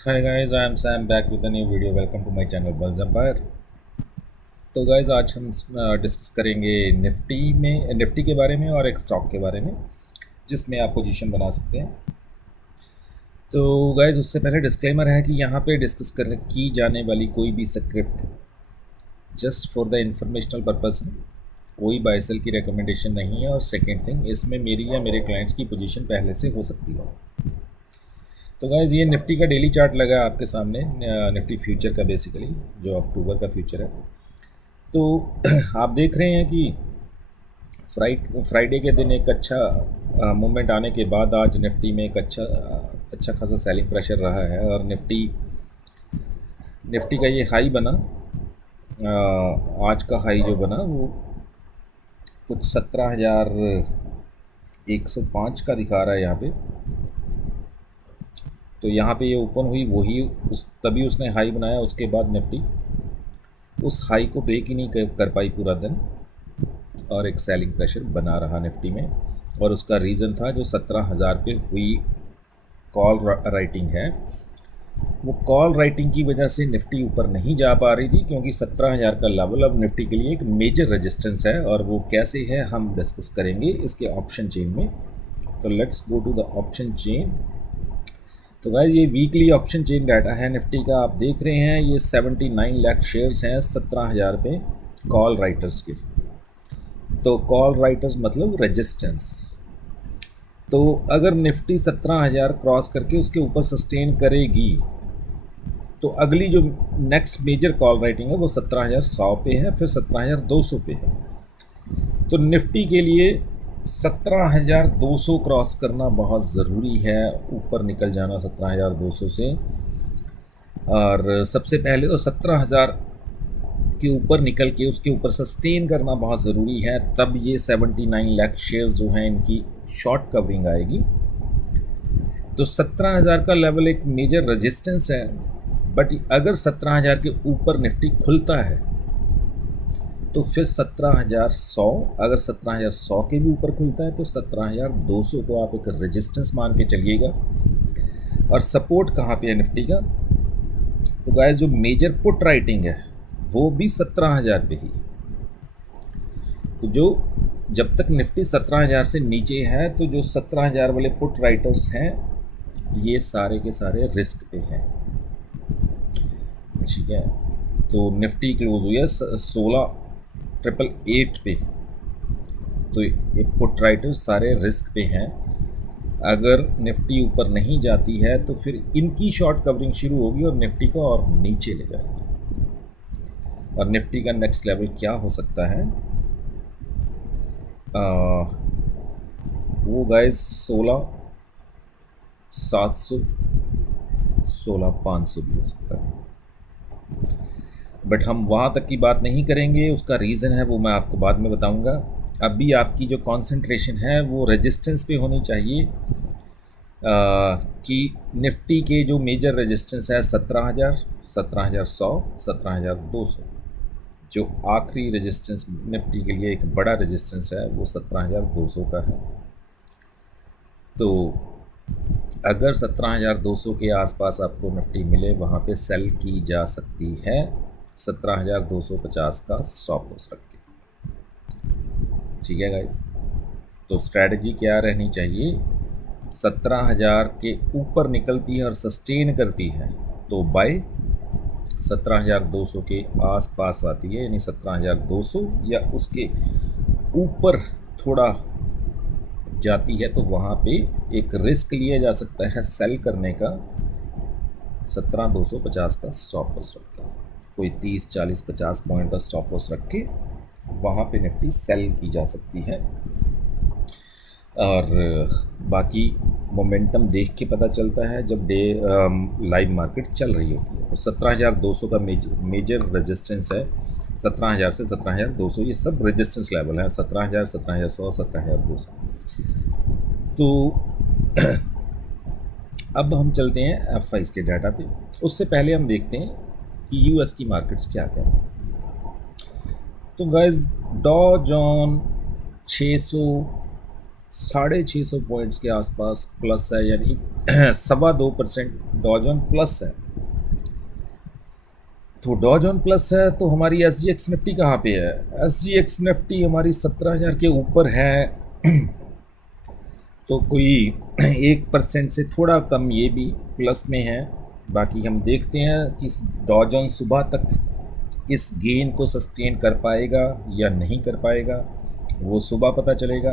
Hi guys, I am Sam back with a new video. Welcome to my channel Bulls Empire. तो guys आज हम discuss करेंगे Nifty के बारे में और एक स्टॉक के बारे में जिसमें आप पोजीशन बना सकते हैं। तो गाइज उससे पहले डिस्क्लेमर है कि यहाँ पे डिस्कस करने की जाने वाली कोई भी script just for the informational purpose है, कोई बाय सेल की रिकमेंडेशन नहीं है। और सेकेंड थिंग, इसमें मेरी या मेरे क्लाइंट्स की पोजीशन पहले से हो सकती है। तो गाइज़ ये निफ्टी का डेली चार्ट लगा है आपके सामने, निफ्टी फ्यूचर का बेसिकली जो अक्टूबर का फ्यूचर है। तो आप देख रहे हैं कि फ्राइडे के दिन एक अच्छा मूवमेंट आने के बाद आज निफ्टी में एक अच्छा खासा सेलिंग प्रेशर रहा है। और निफ्टी का ये हाई बना, आज का हाई जो बना वो कुछ 17,105 का दिखा रहा है यहाँ पे। तो यहाँ पे ये ओपन हुई, वही तभी उसने हाई बनाया। उसके बाद निफ्टी उस हाई को ब्रेक ही नहीं कर पाई पूरा दिन और एक सेलिंग प्रेशर बना रहा निफ्टी में। और उसका रीज़न था जो 17,000 पे हुई कॉल राइटिंग है, वो कॉल राइटिंग की वजह से निफ्टी ऊपर नहीं जा पा रही थी, क्योंकि 17,000 का लेवल अब निफ्टी के लिए एक मेजर रेजिस्टेंस है। और वो कैसे है हम डिस्कस करेंगे इसके ऑप्शन चेन में। तो let's go to the option chain. तो गाइस ये वीकली ऑप्शन चेन डाटा है निफ्टी का, आप देख रहे हैं ये 79 लाख शेयर्स हैं 17,000 पे कॉल राइटर्स के। तो कॉल राइटर्स मतलब रेजिस्टेंस। तो अगर निफ्टी 17,000 क्रॉस करके उसके ऊपर सस्टेन करेगी तो अगली जो नेक्स्ट मेजर कॉल राइटिंग है वो 17,100 पे है, फिर 17,200 पे है। तो निफ्टी के लिए 17,200 क्रॉस करना बहुत ज़रूरी है, ऊपर निकल जाना 17,200 से। और सबसे पहले तो 17,000 के ऊपर निकल के उसके ऊपर सस्टेन करना बहुत ज़रूरी है, तब ये 79 लाख शेयर्स जो हैं इनकी शॉर्ट कवरिंग आएगी। तो 17,000 का लेवल एक मेजर रेजिस्टेंस है, बट अगर 17,000 के ऊपर निफ्टी खुलता है तो फिर 17,100, अगर 17,100 के भी ऊपर खुलता है तो 17,200 को आप एक रेजिस्टेंस मान के चलिएगा। और सपोर्ट कहाँ पे है निफ्टी का? तो गाइस जो मेजर पुट राइटिंग है वो भी 17,000 पे ही। तो जो जब तक निफ्टी 17,000 से नीचे है तो जो 17,000 वाले पुट राइटर्स हैं ये सारे के सारे रिस्क पे हैं, ठीक है। तो निफ्टी क्लोज हुई है 16,888 पे। तो ये पुट राइटर्स सारे रिस्क पे हैं। अगर निफ्टी ऊपर नहीं जाती है तो फिर इनकी शॉर्ट कवरिंग शुरू होगी और निफ्टी को और नीचे ले जाएगी। और निफ्टी का नेक्स्ट लेवल क्या हो सकता है? वो गाइस 16,700, 16,500 भी हो सकता है, बट हम वहाँ तक की बात नहीं करेंगे। उसका रीज़न है वो मैं आपको बाद में बताऊंगा। अभी आपकी जो कंसंट्रेशन है वो रेजिस्टेंस पे होनी चाहिए, कि निफ्टी के जो मेजर रेजिस्टेंस है 17,000, 17,100, 17,200। जो आखिरी रेजिस्टेंस निफ्टी के लिए एक बड़ा रेजिस्टेंस है वो 17,200 का है। तो अगर 17,200 के आसपास आपको निफ्टी मिले वहाँ पे सेल की जा सकती है 17,250 का स्टॉप लॉस रख के, ठीक है गाइस। तो स्ट्रैटेजी क्या रहनी चाहिए? 17,000 के ऊपर निकलती है और सस्टेन करती है तो बाय, 17,200 के आसपास आती है यानी 17,200 या उसके ऊपर थोड़ा जाती है तो वहाँ पे एक रिस्क लिया जा सकता है सेल करने का, 17,250 का स्टॉप लॉस रख के। कोई 30, 40, 50 पॉइंट का स्टॉप लॉस रख के वहाँ पे निफ्टी सेल की जा सकती है। और बाकी मोमेंटम देख के पता चलता है जब लाइव मार्केट चल रही होती है। तो 17,200 का मेजर रेजिस्टेंस है, 17,000 से 17,200 ये सब रेजिस्टेंस लेवल है, 17,000, 17,100, 17,200। तो अब हम चलते हैं F5 के डाटा पे। उससे पहले हम देखते हैं कि यूएस की मार्केट्स क्या कर रही हैं। तो गाइस डॉ जॉन 600 650 पॉइंट्स के आसपास प्लस है, यानी 2.25% डॉ जोन प्लस है। तो डॉ जोन प्लस है तो हमारी SGX निफ्टी कहाँ पे है? SGX निफ्टी हमारी 17,000 के ऊपर है। तो कोई 1% से थोड़ा कम ये भी प्लस में है। बाकी हम देखते हैं कि डॉ जोन सुबह तक इस गेन को सस्टेन कर पाएगा या नहीं कर पाएगा, वो सुबह पता चलेगा।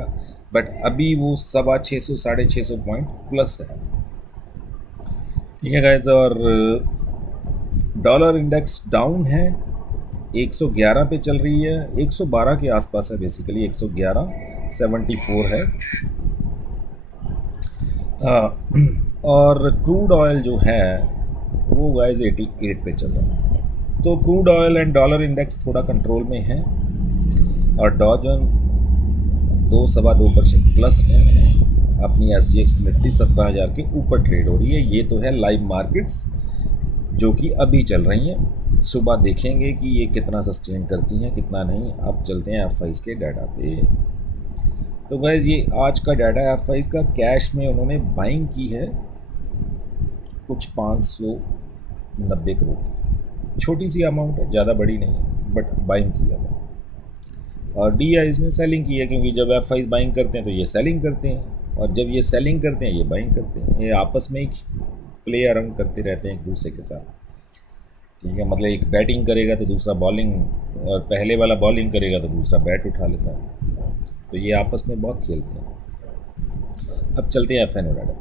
बट अभी वो 650 650 पॉइंट प्लस है। ठीक है गाइस, और डॉलर इंडेक्स डाउन है, 111 पे चल रही है, 112 के आसपास है बेसिकली, 111.74 है। और क्रूड ऑयल जो है वो गाइस 88 पे चल रहा है। तो crude oil and dollar index थोड़ा कंट्रोल में है, और डॉ जोन 2.25% प्लस है। अपनी SGX निफ्टी 17,000 के ऊपर ट्रेड हो रही है। ये तो है लाइव मार्केट्स जो कि अभी चल रही हैं। सुबह देखेंगे कि ये कितना सस्टेन करती हैं कितना नहीं। अब चलते हैं F5 के डाटा पे। तो गाइस ये आज का डाटा है F5 का। कैश में उन्होंने बाइंग की है कुछ 590 करोड़ की, छोटी सी अमाउंट है, ज़्यादा बड़ी नहीं है, बट बाइंग किया है। और DIs ने सेलिंग की है, क्योंकि जब F5 बाइंग करते हैं तो ये सेलिंग करते हैं, और जब ये सेलिंग करते हैं ये बाइंग करते हैं। ये आपस में ही प्ले अराउंड करते रहते हैं एक दूसरे के साथ। ठीक है, मतलब एक बैटिंग करेगा तो दूसरा बॉलिंग, और पहले वाला बॉलिंग करेगा तो दूसरा बैट उठा लेता है। तो ये आपस में बहुत खेलते हैं। अब चलते हैं FNO डाटा।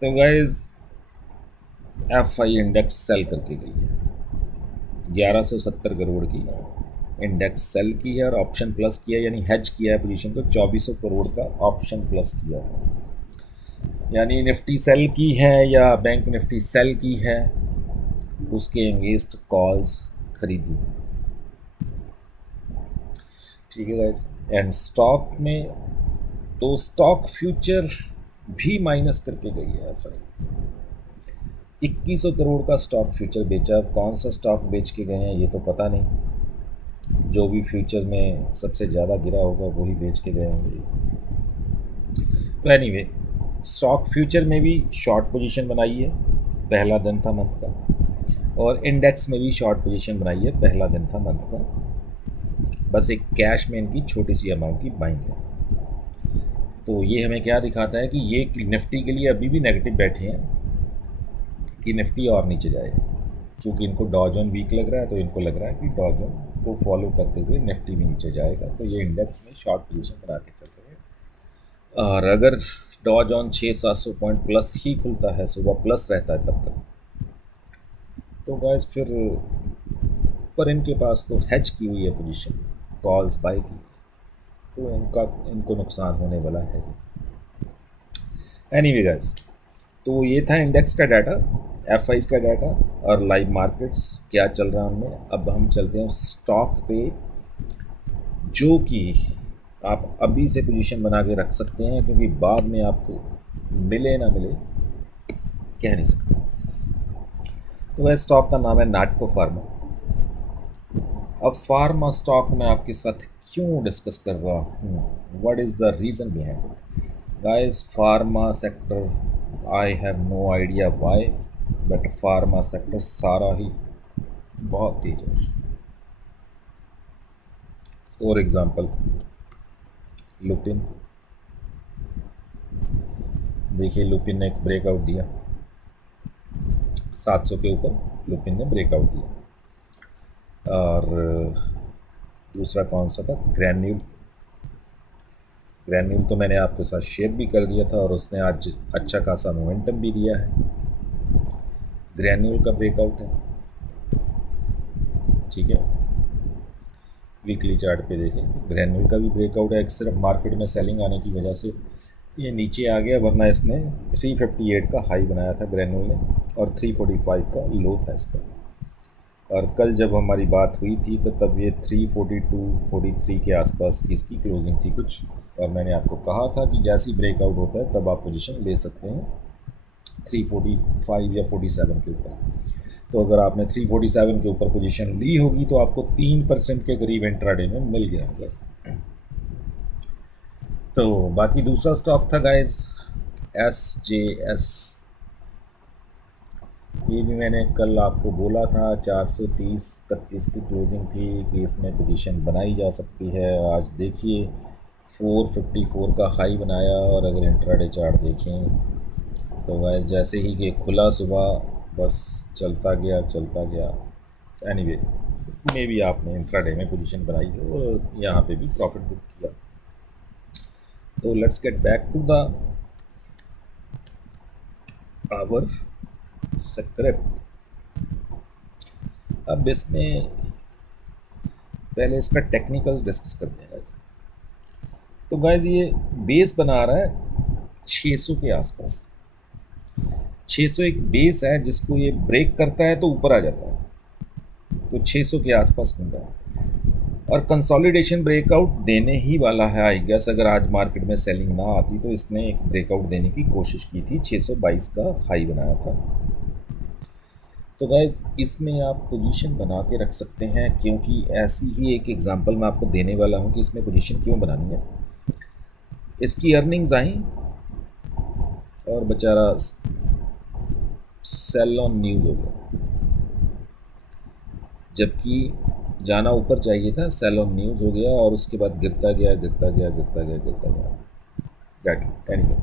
तो गाइस F5 इंडेक्स सेल करके गई है, 1170 करोड़ की इंडेक्स सेल की है, और ऑप्शन प्लस किया, यानी हेज किया है पोजीशन को, 2400 करोड़ का ऑप्शन प्लस किया है। यानी निफ्टी सेल की है या बैंक निफ्टी सेल की है, उसके अगेंस्ट कॉल्स खरीदी। ठीक है गाइस, एंड स्टॉक में तो स्टॉक फ्यूचर भी माइनस करके गई है F5। 2100 करोड़ का स्टॉक फ्यूचर बेचा। कौन सा स्टॉक बेच के गए हैं ये तो पता नहीं, जो भी फ्यूचर में सबसे ज़्यादा गिरा होगा वही बेच के गए होंगे। तो एनीवे, स्टॉक फ्यूचर में भी शॉर्ट पोजीशन बनाई है, पहला दिन था मंथ का, और इंडेक्स में भी शॉर्ट पोजीशन बनाई है, पहला दिन था मंथ का। बस एक कैश में इनकी छोटी सी अमाउंट की बाइंग है। तो ये हमें क्या दिखाता है कि ये निफ्टी के लिए अभी भी नेगेटिव बैठे हैं कि निफ्टी और नीचे जाएगा, क्योंकि इनको डॉ जोन वीक लग रहा है, तो इनको लग रहा है कि डॉ जोन को फॉलो करते हुए निफ्टी भी नीचे जाएगा। तो ये इंडेक्स में शॉर्ट पोजीशन बना के चल रहे हैं। और अगर डॉ जोन 600-700 पॉइंट प्लस ही खुलता है, सुबह प्लस रहता है तब तक, तो गाइस फिर पर इनके पास तो हेज की हुई है पोजीशन, कॉल्स बाय की, तो इनको नुकसान होने वाला है। एनीवे गाइस, तो ये था इंडेक्स का डाटा, F5 का डाटा, और लाइव मार्केट्स क्या चल रहा है उनमें। अब हम चलते हैं स्टॉक पे, जो कि आप अभी से पोजीशन बना के रख सकते हैं, क्योंकि बाद में आपको मिले ना मिले कह नहीं सकते। तो वह स्टॉक का नाम है नाटको फार्मा। अब फार्मा स्टॉक मैं आपके साथ क्यों डिस्कस कर रहा हूँ, what is the reason behind it guys. Pharma sector, I have no idea why, but pharma sector सारा ही बहुत तेज है। फॉर एग्ज़ाम्पल लुपिन, देखिए लुपिन ने एक ब्रेकआउट दिया 700 के ऊपर, लुपिन ने ब्रेकआउट दिया। और दूसरा कौन सा था, ग्रैन्यूल। ग्रैन्यूल तो मैंने आपके साथ शेयर भी कर दिया था, और उसने आज अच्छा खासा मोमेंटम भी दिया है। ग्रैन्यूल का ब्रेकआउट है, ठीक है, वीकली चार्ट पे देखें ग्रैन्यूल का भी ब्रेकआउट है। सिर्फ मार्केट में सेलिंग आने की वजह से ये नीचे आ गया, वरना इसने 358 का हाई बनाया था ग्रैन्यूल ने, और 345 का लो था इसका। और कल जब हमारी बात हुई थी तो तब ये 342-43 के आसपास की इसकी क्लोजिंग थी कुछ, और मैंने आपको कहा था कि जैसी ब्रेकआउट होता है तब आप पोजीशन ले सकते हैं 345 या 47 के ऊपर। तो अगर आपने 347 के ऊपर पोजीशन ली होगी तो आपको 3% के करीब इंट्राडे में मिल गया होगा। तो बाकी दूसरा स्टॉक था गाइस SJS। ये भी मैंने कल आपको बोला था 430-31 की क्लोजिंग थी कि इसमें पोजीशन बनाई जा सकती है। आज देखिए 454 का हाई बनाया, और अगर इंट्राडे चार्ट देखें तो गाइस जैसे ही ये खुला सुबह बस चलता गया। एनीवे मे भी आपने इंट्राडे में पोजीशन बनाई हो और यहाँ पे भी प्रॉफिट बुक किया। तो let's get back to the our script. अब इसमें पहले इसका टेक्निकल्स डिस्कस करते हैं गाइस। तो गाइस ये बेस बना रहा है 600 के आसपास। 600 एक बेस है जिसको ये ब्रेक करता है तो ऊपर आ जाता है, तो 600 के आसपास घूम रहा है और कंसोलिडेशन ब्रेकआउट देने ही वाला है। आई गेस अगर आज मार्केट में सेलिंग ना आती तो इसने एक ब्रेकआउट देने की कोशिश की थी, 622 का हाई बनाया था। तो गाइज इसमें आप पोजीशन बना के रख सकते हैं, क्योंकि ऐसी ही एक एग्जांपल मैं आपको देने वाला हूं कि इसमें पोजीशन क्यों बनानी है। इसकी अर्निंग्स आई और बेचारा सेल ऑन न्यूज़ हो गया, जबकि जाना ऊपर चाहिए था, सेल ऑन न्यूज़ हो गया और उसके बाद गिरता गया। एनीवे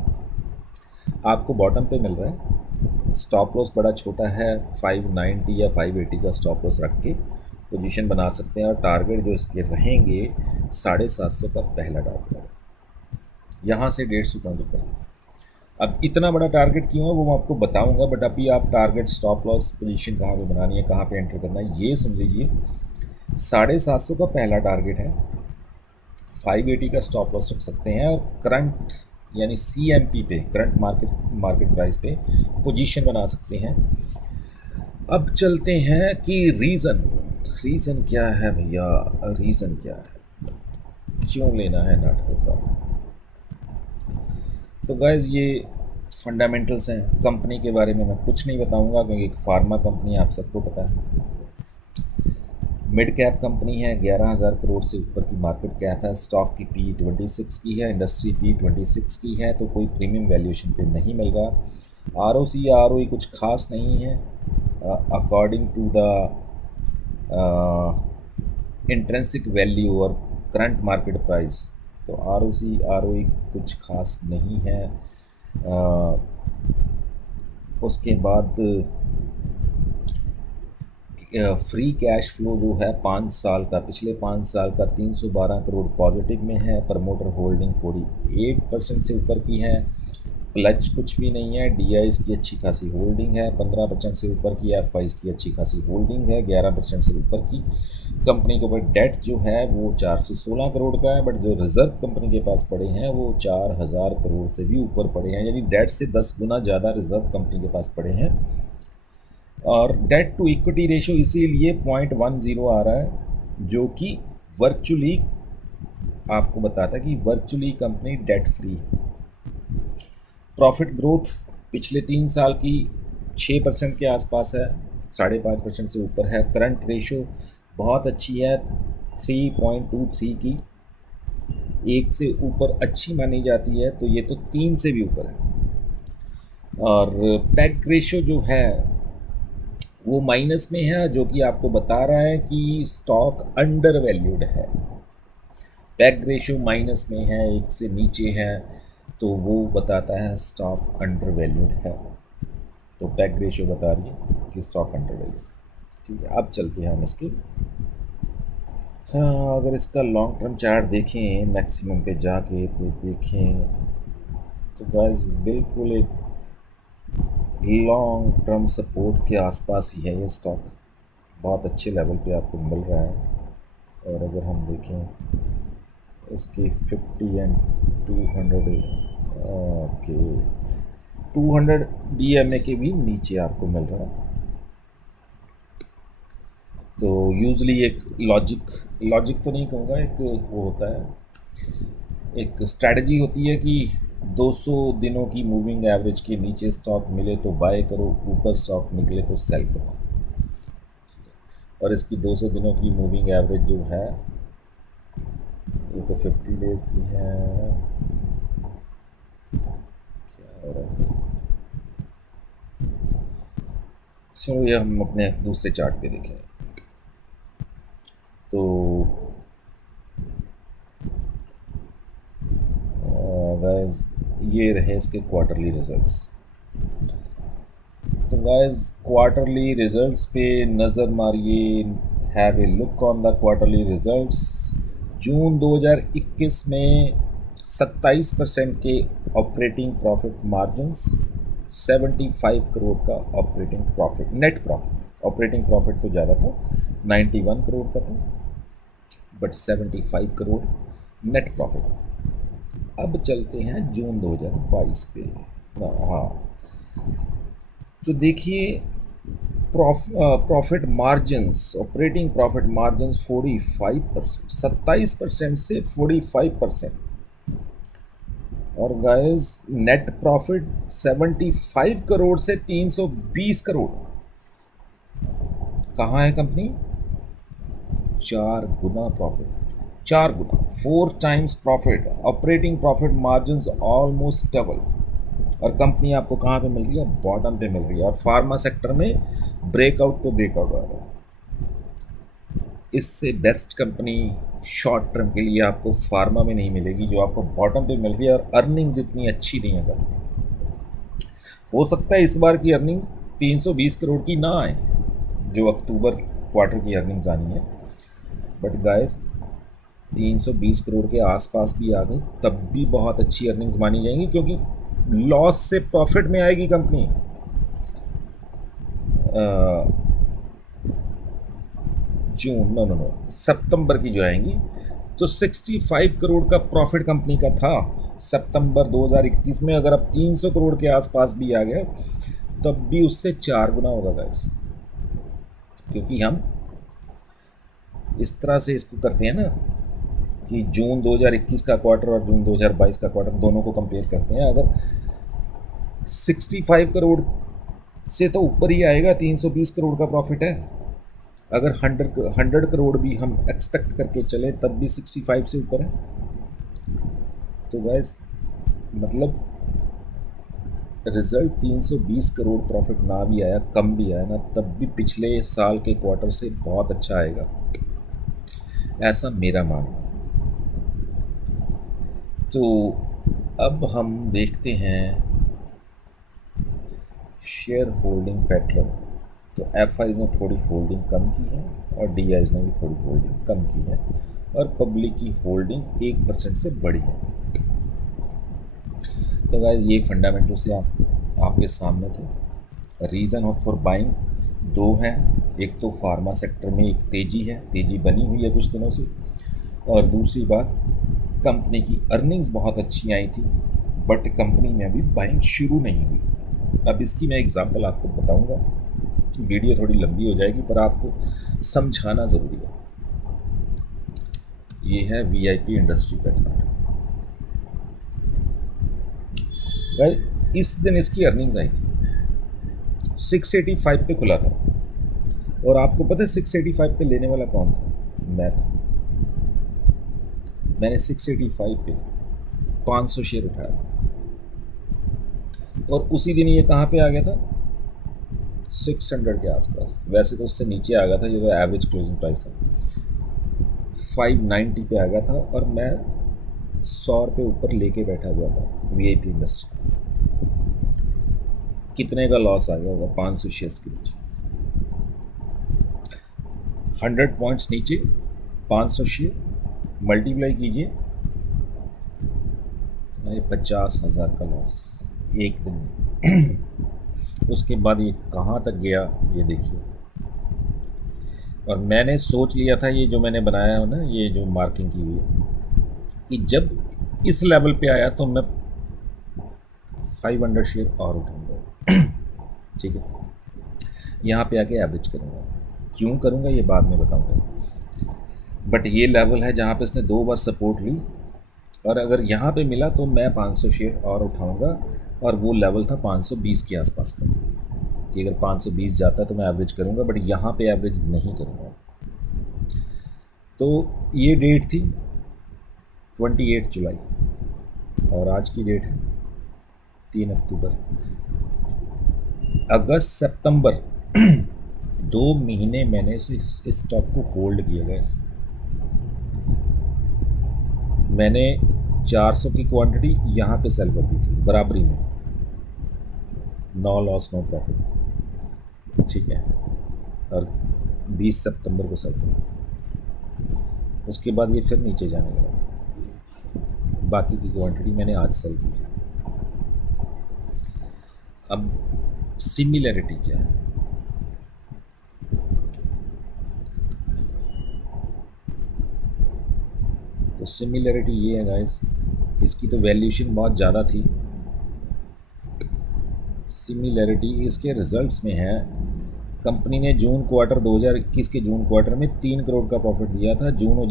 आपको बॉटम पे मिल रहा है। स्टॉप लॉस बड़ा छोटा है, 590 या 580 का स्टॉप लॉस रख के पोजीशन बना सकते हैं, और टारगेट जो इसके रहेंगे 750 का पहला टारगेट है, यहाँ से 150 पॉइंट ऊपर। अब इतना बड़ा टारगेट क्यों है वो मैं आपको बताऊंगा, बट अभी आप टारगेट स्टॉप लॉस पोजीशन कहाँ पे बनानी है, कहाँ पे एंटर करना है, ये सुन लीजिए। 750 का पहला टारगेट है, 580 का स्टॉप लॉस रख सकते हैं, और करंट यानी CMP पे, करंट मार्केट प्राइस पे पोजीशन बना सकते हैं। अब चलते हैं कि रीज़न क्या है भैया, रीज़न क्या है, क्यों लेना है नाटको फार्मा। तो गाइज़ ये फंडामेंटल्स हैं। कंपनी के बारे में मैं कुछ नहीं बताऊंगा, क्योंकि एक फार्मा कंपनी आप सबको पता है, मिड कैप कंपनी है, 11,000 करोड़ से ऊपर की मार्केट कैप है, स्टॉक की P26 की है, इंडस्ट्री P26 की है, तो कोई प्रीमियम वैल्यूएशन पे नहीं मिल रहा। ROC या ROE कुछ खास नहीं है according to the intrinsic value और करंट मार्केट प्राइस। तो ROC ROE कुछ खास नहीं है। उसके बाद फ्री कैश फ्लो जो है 5 साल का, पिछले 5 साल का 312 करोड़ पॉजिटिव में है। प्रमोटर होल्डिंग 48% से ऊपर की है। प्लच कुछ भी नहीं है। DIs की अच्छी खासी होल्डिंग है, 15% से ऊपर की। FIs की अच्छी खासी होल्डिंग है, 11% से ऊपर की। कंपनी के ऊपर डेट जो है वो 416 करोड़ का है, बट जो रिजर्व कंपनी के पास पड़े हैं वो 4,000 करोड़ से भी ऊपर पड़े हैं, यानी डेट से 10 गुना ज़्यादा रिजर्व कंपनी के पास पड़े हैं। और डेट टू इक्विटी रेशियो इसीलिए 0.10 आ रहा है, जो कि वर्चुअली आपको बताता है कि वर्चुअली कंपनी डेट फ्री है। प्रॉफिट ग्रोथ पिछले 3 साल की 6% के आसपास है, 5.5% से ऊपर है। करंट रेशियो बहुत अच्छी है, 3.23 की, 1 से ऊपर अच्छी मानी जाती है, तो ये तो 3 से भी ऊपर है। और पैग रेशियो जो है वो माइनस में है, जो कि आपको बता रहा है कि स्टॉक अंडर वैल्यूड है। पैग रेशियो माइनस में है, 1 से नीचे है, तो वो बताता है स्टॉक अंडर वैल्यूड है। तो पैग रेशियो बता रही है कि स्टॉक अंडर वैल्यूड। ठीक है, अब चलते हैं हम इसके। हाँ, अगर इसका लॉन्ग टर्म चार्ट देखें मैक्सिमम पे जाके तो देखें तो गाइस बिल्कुल एक लॉन्ग टर्म सपोर्ट के आसपास ही है ये स्टॉक, बहुत अच्छे लेवल पे आपको मिल रहा है। और अगर हम देखें इसकी 50 एंड 200, ओके 200 DMA के भी नीचे आपको मिल रहा है। तो यूजली एक लॉजिक तो नहीं कहूँगा, एक वो होता है, एक स्ट्रैटेजी होती है कि 200 दिनों की मूविंग एवरेज के नीचे स्टॉक मिले तो बाय करो, ऊपर स्टॉक निकले तो सेल करो। और इसकी 200 दिनों की मूविंग एवरेज जो है ये तो 50 डेज़ की है, और चलो ये हम अपने दूसरे चार्ट पे देखें तो गाइस ये रहे इसके क्वार्टरली रिजल्ट्स। तो गाइस क्वार्टरली रिजल्ट्स पे नज़र मारिए, have a look on the quarterly results. June 2021 में 27% के ऑपरेटिंग प्रॉफिट मार्जिन्स, 75 करोड़ का operating profit, net profit. Operating profit तो ज़्यादा था, 91 करोड़ का था, बट 75 करोड़ नेट प्रॉफिट। अब चलते हैं जून 2022 पे। हाँ, तो देखिए profit margins, operating profit margins 45%, 27% से 45%। और गाइस नेट प्रॉफिट 75 करोड़ से 320 करोड़। कहाँ है कंपनी? 4 गुना प्रॉफिट, 4 गुना, 4 times profit. Operating profit margins almost double. और कंपनी आपको कहाँ पे मिल रही है? बॉटम पे मिल रही है। और फार्मा सेक्टर में ब्रेकआउट पे ब्रेकआउट आ रहा है। इससे बेस्ट कंपनी शॉर्ट टर्म के लिए आपको फार्मा में नहीं मिलेगी, जो आपको बॉटम पे मिल रही है। और अर्निंग्स इतनी अच्छी नहीं है कंपनी। हो सकता है इस बार की अर्निंग 320 करोड़ की ना आए, जो अक्टूबर क्वार्टर की अर्निंग्स आनी है, बट गाइस 320 करोड़ के आसपास भी आ गई तब भी बहुत अच्छी अर्निंग्स मानी जाएंगी, क्योंकि लॉस से प्रॉफिट में आएगी कंपनी। जून नो सितंबर की जो आएंगी, तो 65 करोड़ का प्रॉफिट कंपनी का था सितंबर 2021 में। अगर अब 300 करोड़ के आसपास भी आ गया तब भी उससे 4 गुना होगा गाइस। क्योंकि हम इस तरह से इसको करते हैं ना कि जून 2021 का क्वार्टर और जून 2022 का क्वार्टर दोनों को कंपेयर करते हैं। अगर 65 करोड़ से तो ऊपर ही आएगा, 320 करोड़ का प्रॉफिट है। अगर 100 करोड़ भी हम एक्सपेक्ट करके चले तब भी 65 से ऊपर है। तो गाइस मतलब रिजल्ट 320 करोड़ प्रॉफिट ना भी आया, कम भी आया ना, तब भी पिछले साल के क्वार्टर से बहुत अच्छा आएगा, ऐसा मेरा मानना है। तो अब हम देखते हैं शेयर होल्डिंग पैटर्न। तो एफ आई ने थोड़ी होल्डिंग कम की है और डी आई ने भी थोड़ी होल्डिंग कम की है, और पब्लिक की होल्डिंग 1% से बढ़ी है। तो गाइस ये फंडामेंटल से आपके सामने थे। रीज़न फॉर बाइंग दो हैं, एक तो फार्मा सेक्टर में एक तेज़ी बनी हुई है कुछ दिनों से, और दूसरी बात कंपनी की अर्निंग्स बहुत अच्छी आई थी, बट कंपनी में अभी बाइंग शुरू नहीं हुई। अब इसकी मैं एग्जांपल आपको बताऊंगा, वीडियो थोड़ी लंबी हो जाएगी पर आपको समझाना ज़रूरी है। ये है वीआईपी इंडस्ट्री का चार्ट। इस दिन इसकी अर्निंग्स आई थी, 685 पे खुला था। और आपको पता है 685 पे लेने वाला कौन था? मैं था। मैंने 685 पे 500 शेयर उठाया था, और उसी दिन ये कहाँ पे आ गया था? 600 के आसपास। वैसे तो उससे नीचे आ गया था, ये तो एवरेज क्लोजिंग प्राइस है, 590 पे आ गया था। और मैं 100 रुपये ऊपर लेके बैठा हुआ था वीआईपी इंडस्ट्री। कितने का लॉस आ गया होगा 500 शेयर्स के नीचे? 100 पॉइंट्स नीचे 500 शेयर मल्टीप्लाई कीजिए, 50,000 का लॉस एक दिन में। उसके बाद ये कहाँ तक गया ये देखिए। और मैंने सोच लिया था, ये जो मैंने बनाया है ना, ये जो मार्किंग की हुई है, कि जब इस लेवल पे आया तो मैं 500 शेयर और उठाऊंगा। ठीक है, यहाँ पे आके एवरेज करूँगा। क्यों करूँगा ये बाद में बताऊँगा, बट ये लेवल है जहाँ पे इसने 2 बार सपोर्ट ली, और अगर यहाँ पे मिला तो मैं 500 शेयर और उठाऊँगा। और वो लेवल था 520 के आसपास का, कि अगर 520 जाता है तो मैं एवरेज करूँगा, बट यहाँ पे एवरेज नहीं करूँगा। तो ये डेट थी 28 जुलाई, और आज की डेट है 3 अक्टूबर, अगस्त सितंबर 2 महीने मैंने इस स्टॉक को होल्ड किया गया। मैंने 400 की क्वांटिटी यहाँ पे सेल कर दी थी बराबरी में, नो लॉस नो प्रॉफिट, ठीक है। और 20 सितंबर को सेल किया, उसके बाद ये फिर नीचे जाने लगा। बाकी की क्वांटिटी मैंने आज सेल की है। अब सिमिलैरिटी क्या है? तो सिमिलैरिटी ये है गाइस, इसकी तो वैल्यूएशन बहुत ज़्यादा थी। सिमिलैरिटी इसके रिजल्ट्स में है। कंपनी ने जून क्वार्टर 2021 के जून क्वार्टर में 3 करोड़ का प्रॉफिट दिया था। जून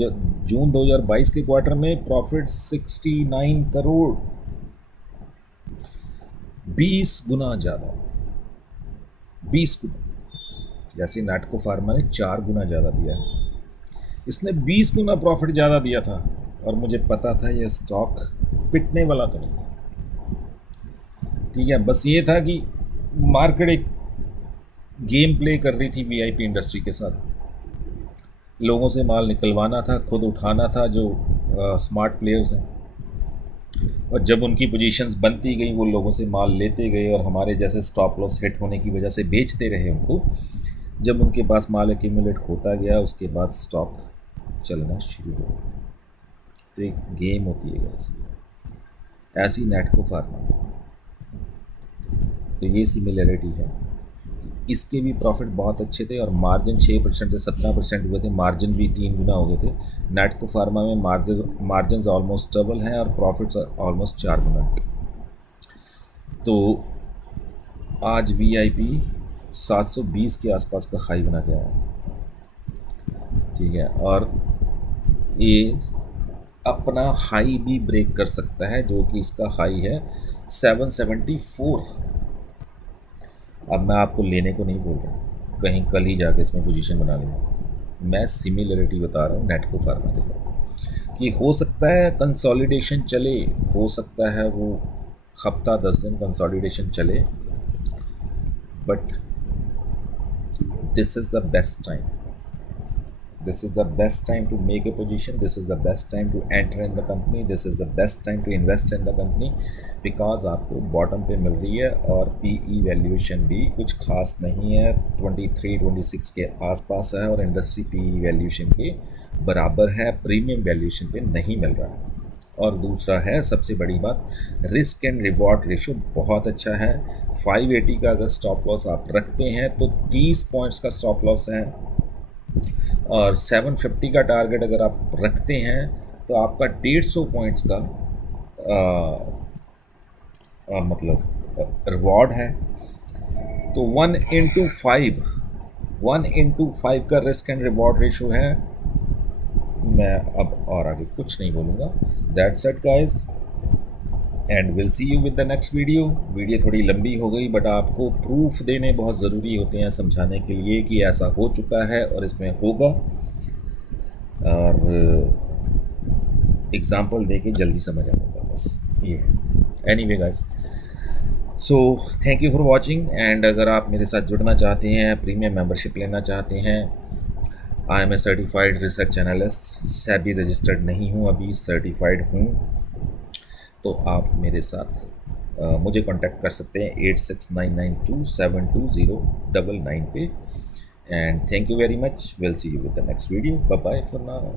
2022 के क्वार्टर में प्रॉफिट 69 करोड़, 20 गुना ज़्यादा, 20 गुना। जैसे नाटको फार्मा ने 4 गुना ज़्यादा दिया है, इसने 20 गुना प्रॉफिट ज़्यादा दिया था। और मुझे पता था ये स्टॉक पिटने वाला तो नहीं है, ठीक है। बस ये था कि मार्केट एक गेम प्ले कर रही थी वीआईपी इंडस्ट्री के साथ, लोगों से माल निकलवाना था, खुद उठाना था जो स्मार्ट प्लेयर्स हैं। और जब उनकी पोजीशंस बनती गई, वो लोगों से माल लेते गए और हमारे जैसे स्टॉप लॉस हिट होने की वजह से बेचते रहे उनको। जब उनके पास माल एक्यूमुलेट होता गया, उसके बाद स्टॉक चलना शुरू हो गया। तो एक गेम होती है ऐसी नाटको फार्मा। तो ये सिमिलैरिटी है, इसके भी प्रॉफिट बहुत अच्छे थे और मार्जिन 6% से 17% हुए थे, मार्जिन भी 3 गुना हो गए थे। नाटको फार्मा में मार्जिन ऑलमोस्ट डबल हैं और प्रॉफिट्स ऑलमोस्ट 4 गुना है। तो आज वीआईपी 720 के आसपास का हाई बना के आया, ठीक है। और ये अपना हाई भी ब्रेक कर सकता है, जो कि इसका हाई है 774। अब मैं आपको लेने को नहीं बोल रहा, कहीं कल ही जाके इसमें पोजीशन बना लेंगे। मैं सिमिलरिटी बता रहा हूँ नाटको फार्मा के साथ, कि हो सकता है कंसोलिडेशन चले, हो सकता है वो हफ्ता 10 दिन कंसोलिडेशन चले, but this is the best time. This is the best time to make a position. This is the best time to enter in the company. This is the best time to invest in the company, because आपको bottom पे मिल रही है और PE valuation भी कुछ खास नहीं है, 23-26 के आसपास है और इंडस्ट्री PE वैल्यूएशन के बराबर है, प्रीमियम वैल्यूएशन पे नहीं मिल रहा है। और दूसरा है सबसे बड़ी बात, रिस्क एंड रिवॉर्ड रेशो बहुत अच्छा है। 580 का अगर स्टॉप लॉस आप रखते हैं तो 30 पॉइंट्स का स्टॉप लॉस है, और 750 का टारगेट अगर आप रखते हैं तो आपका 150 पॉइंट्स का मतलब रिवॉर्ड है। तो 1/5 का रिस्क एंड रिवॉर्ड रेशो है। मैं अब और आगे कुछ नहीं बोलूँगा। That's it guys, and will see you with the next video. Video थोड़ी लंबी हो गई, बट आपको प्रूफ देने बहुत ज़रूरी होते हैं समझाने के लिए कि ऐसा हो चुका है और इसमें होगा, और एग्ज़ाम्पल दे के जल्दी समझ आ जाता है, बस ये है। Anyway guys, so thank you for watching. And अगर आप मेरे साथ जुड़ना चाहते हैं, प्रीमियम मेंबरशिप लेना चाहते हैं, I am a certified research analyst, SEBI registered नहीं हूँ अभी, सर्टिफाइड हूँ। तो आप मेरे साथ मुझे कांटेक्ट कर सकते हैं 8699272099 पे। And thank you very much, will see you with the next video, bye bye for now.